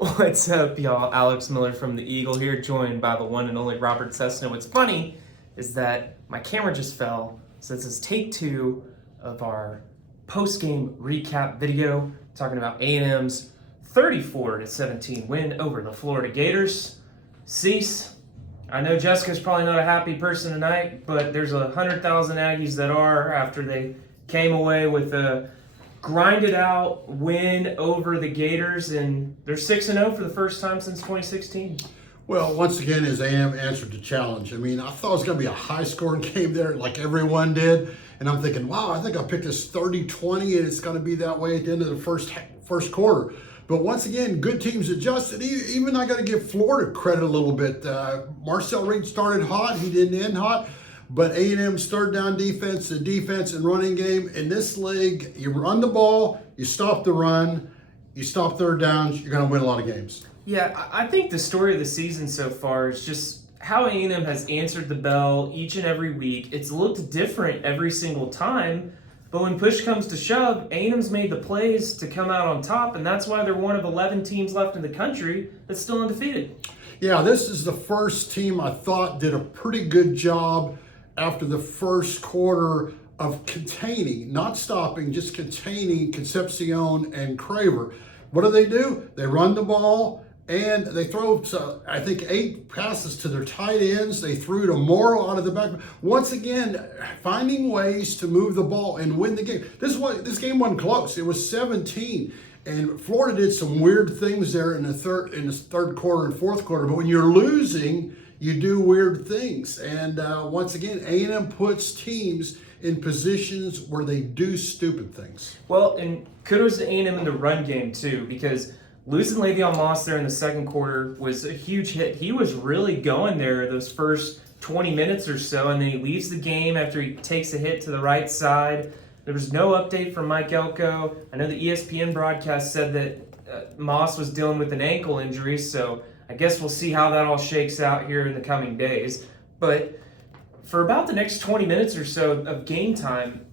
What's up, y'all? Alex Miller from the Eagle here, joined by the one and only Robert Cessna. What's funny is that my camera just fell, so this is take 2 of our post-game recap video talking about A&M's 34-17 win over the Florida Gators. Cease, I know Jessica's probably not a happy person tonight, but there's 100,000 Aggies that are after they came away with a grinded out win over the Gators, and they're 6-0 for the first time since 2016. Well, once again, as A&M answered the challenge. I mean, I thought it was going to be a high-scoring game there like everyone did, and I'm thinking, wow, I think I picked this 30-20, and it's going to be that way at the end of the first quarter. But once again, good teams adjusted. Even I got to give Florida credit a little bit. Marcel Reed started hot. He didn't end hot. But A&M's third down defense, the defense and running game in this league, you run the ball, you stop the run, you stop third downs, you're going to win a lot of games. Yeah, I think the story of the season so far is just how A&M has answered the bell each and every week. It's looked different every single time, but when push comes to shove, A&M's made the plays to come out on top, and that's why they're one of 11 teams left in the country that's still undefeated. Yeah, this is the first team I thought did a pretty good job after the first quarter of containing, not stopping, just containing Concepcion and Craver. What do? They run the ball and they throw, I think, 8 passes to their tight ends. They threw to Morrow out of the back. Once again, finding ways to move the ball and win the game. This game wasn't close. It was 17. And Florida did some weird things there in the third quarter and fourth quarter. But when you're losing, you do weird things. And once again, A&M puts teams in positions where they do stupid things. Well, and kudos to A&M in the run game, too, because losing Le'Veon Moss there in the second quarter was a huge hit. He was really going there those first 20 minutes or so, and then he leaves the game after he takes a hit to the right side. There was no update from Mike Elko. I know the ESPN broadcast said that Moss was dealing with an ankle injury, so I guess we'll see how that all shakes out here in the coming days. But for about the next 20 minutes or so of game time,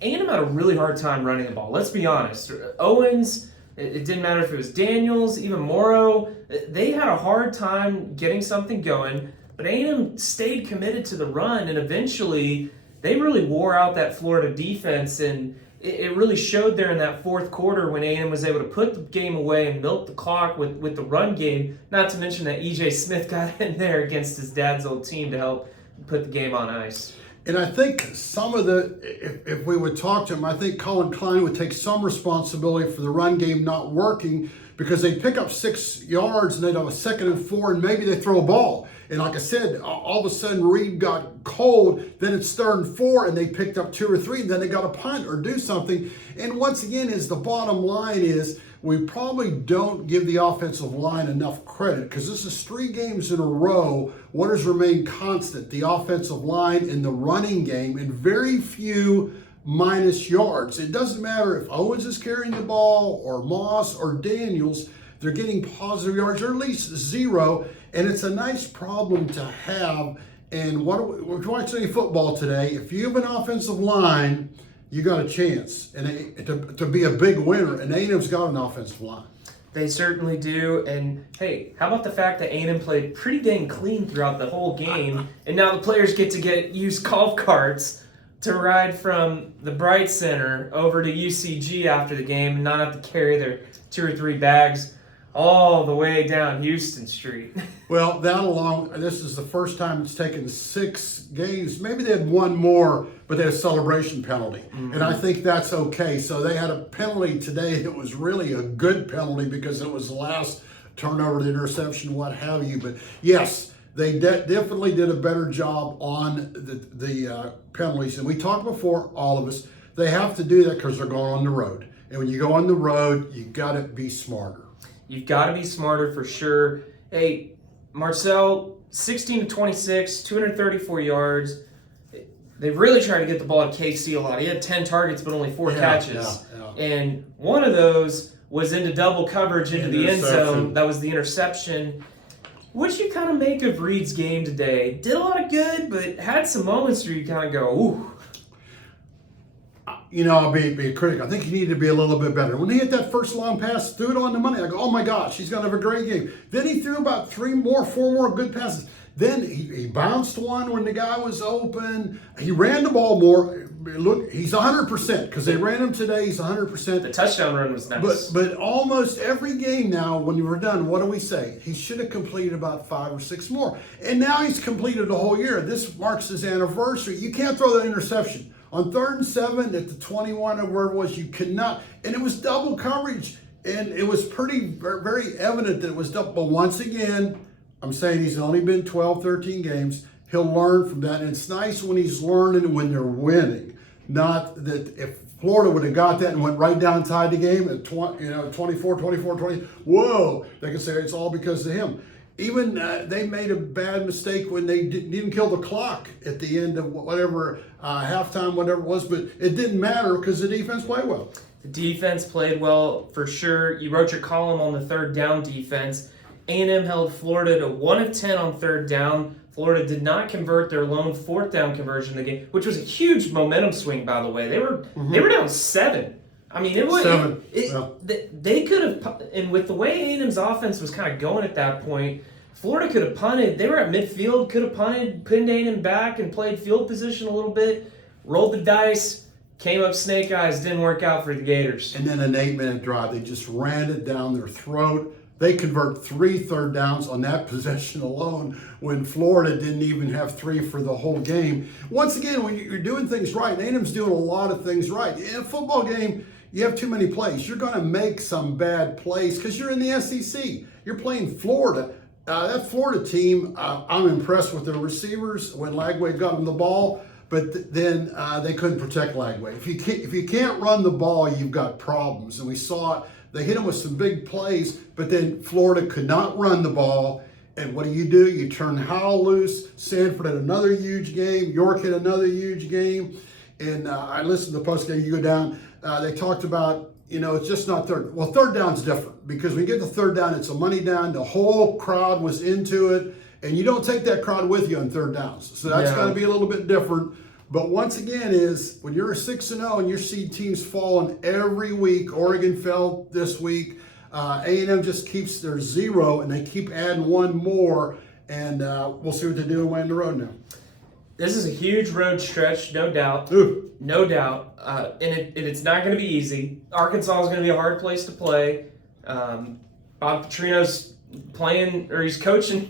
A&M had a really hard time running the ball. Let's be honest. Owens, it didn't matter if it was Daniels, even Morrow, they had a hard time getting something going. But A&M stayed committed to the run, and eventually they really wore out that Florida defense, and it really showed there in that fourth quarter when A&M was able to put the game away and milk the clock with the run game, not to mention that E.J. Smith got in there against his dad's old team to help put the game on ice. And I think some of if we would talk to him, I think Colin Klein would take some responsibility for the run game not working, because they pick up 6 yards and they'd have a 2nd and 4 and maybe they throw a ball. And like I said, all of a sudden Reed got cold, then it's 3rd and 4 and they picked up 2 or 3, and then they got to punt or do something. And once again, the bottom line is we probably don't give the offensive line enough credit, because this is 3 games in a row. What has remained constant? The offensive line and the running game, and very few minus yards. It doesn't matter if Owens is carrying the ball or Moss or Daniels, they're getting positive yards, or at least 0, and it's a nice problem to have. And if you watch any football today, if you have an offensive line, you got a chance and to be a big winner, and A&M's got an offensive line. They certainly do. And hey, how about the fact that A&M played pretty dang clean throughout the whole game, and now the players get to use golf carts to ride from the Bright Center over to UCG after the game and not have to carry their 2 or 3 bags all the way down Houston Street. Well, this is the first time it's taken 6 games. Maybe they had 1 more, but they had a celebration penalty. Mm-hmm. And I think that's okay. So they had a penalty today that was really a good penalty, because it was the last turnover, the interception, what have you. But yes, they definitely did a better job on the penalties. And we talked before, all of us, they have to do that because they're going on the road. And when you go on the road, you got to be smarter. You've got to be smarter for sure. Hey, Marcel, 16-26, 234 yards. They really tried to get the ball to KC a lot. He had 10 targets, but only 4 catches. Yeah. And one of those was into double coverage into the end zone. That was the interception. What you kind of make of Reed's game today? Did a lot of good, but had some moments where you kind of go, ooh. I'll be a critic. I think he needed to be a little bit better. When he hit that first long pass, threw it on the money, I go, oh my gosh, he's going to have a great game. Then he threw about 4 more good passes. Then he bounced one when the guy was open. He ran the ball more. Look, he's 100% because they ran him today. He's 100%. The touchdown run was nice. But almost every game now, when you were done, what do we say? He should have completed about 5 or 6 more. And now he's completed the whole year. This marks his anniversary. You can't throw that interception. On 3rd and 7 at the 21 or where it was, you cannot. And it was double coverage. And it was very evident that it was double. But once again, I'm saying he's only been 12, 13 games. He'll learn from that. And it's nice when he's learning when they're winning. Not that if Florida would have got that and went right down tied the game at 24, 20. Whoa, they could say it's all because of him. Even they made a bad mistake when they didn't kill the clock at the end of whatever halftime, whatever it was, but it didn't matter because the defense played well. The defense played well for sure. You wrote your column on the 3rd down defense. A&M held Florida to 1 of 10 on 3rd down. Florida did not convert their lone 4th down conversion in the game, which was a huge momentum swing, by the way. They were down 7. I mean, it was 7. They could have, and with the way A&M's offense was kind of going at that point, Florida could have punted. They were at midfield, could have punted, pinned A&M back, and played field position a little bit, rolled the dice, came up snake eyes, didn't work out for the Gators. And then an 8-minute drive, they just ran it down their throat. They convert 3 third downs on that possession alone when Florida didn't even have 3 for the whole game. Once again, when you're doing things right, and A&M's doing a lot of things right. In a football game, you have too many plays. You're going to make some bad plays because you're in the SEC. You're playing Florida. That Florida team, I'm impressed with their receivers when Lagway got them the ball, but then they couldn't protect Lagway. If you can't run the ball, you've got problems. And we saw it. They hit him with some big plays, but then Florida could not run the ball. And what do? You turn Howell loose. Sanford had another huge game. York had another huge game. And I listened to the post game. You go down. They talked about, it's just not third. Well, third down's different because when you get to third down, it's a money down. The whole crowd was into it. And you don't take that crowd with you on third downs. So that's got to be a little bit different. But once again is when you're 6-0 and you see teams falling every week, Oregon fell this week, A&M just keeps their 0 and they keep adding 1 more, and we'll see what they do away on the road now. This is a huge road stretch, no doubt. Ooh. No doubt. And it's not going to be easy. Arkansas is going to be a hard place to play. Bob Petrino's playing, or he's coaching.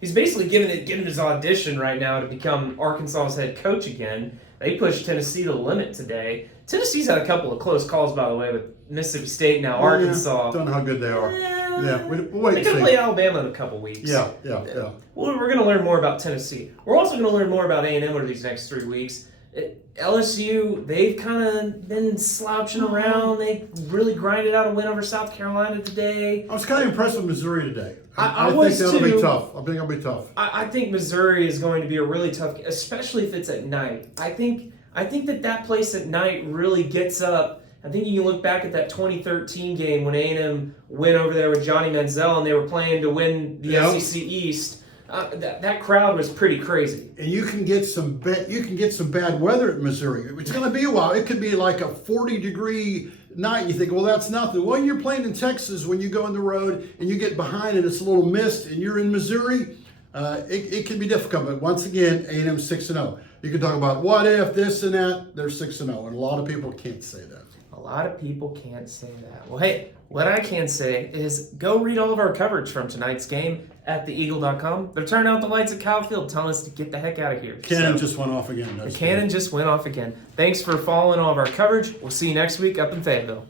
He's basically giving his audition right now to become Arkansas's head coach again. They pushed Tennessee to the limit today. Tennessee's had a couple of close calls, by the way, with Mississippi State, now Arkansas. Don't know how good they are. We'll wait. They're going to play Alabama in a couple weeks. Yeah. Well, we're going to learn more about Tennessee. We're also going to learn more about A&M over these next 3 weeks. LSU, they've kind of been slouching around. They really grinded out a win over South Carolina today. I was kind of impressed with Missouri today. I think that'll too. be tough. I think it'll be tough. I think Missouri is going to be a really tough, especially if it's at night. I think that place at night really gets up. I think you can look back at that 2013 game when A&M went over there with Johnny Manziel and they were playing to win the SEC East. That crowd was pretty crazy. And you can get some bad weather at Missouri. It's going to be a while. It could be like a 40-degree night. You think, well, that's nothing. When you're playing in Texas, when you go on the road and you get behind and it's a little mist and you're in Missouri, it can be difficult. But once again, A&M 6-0. You can talk about what if, this and that. They're 6-0, and a lot of people can't say that. A lot of people can't say that. Well, hey, what I can say is go read all of our coverage from tonight's game at theeagle.com. They're turning out the lights at Kyle Field, telling us to get the heck out of here. Cannon just went off again. The cannon just went off again. Thanks for following all of our coverage. We'll see you next week up in Fayetteville.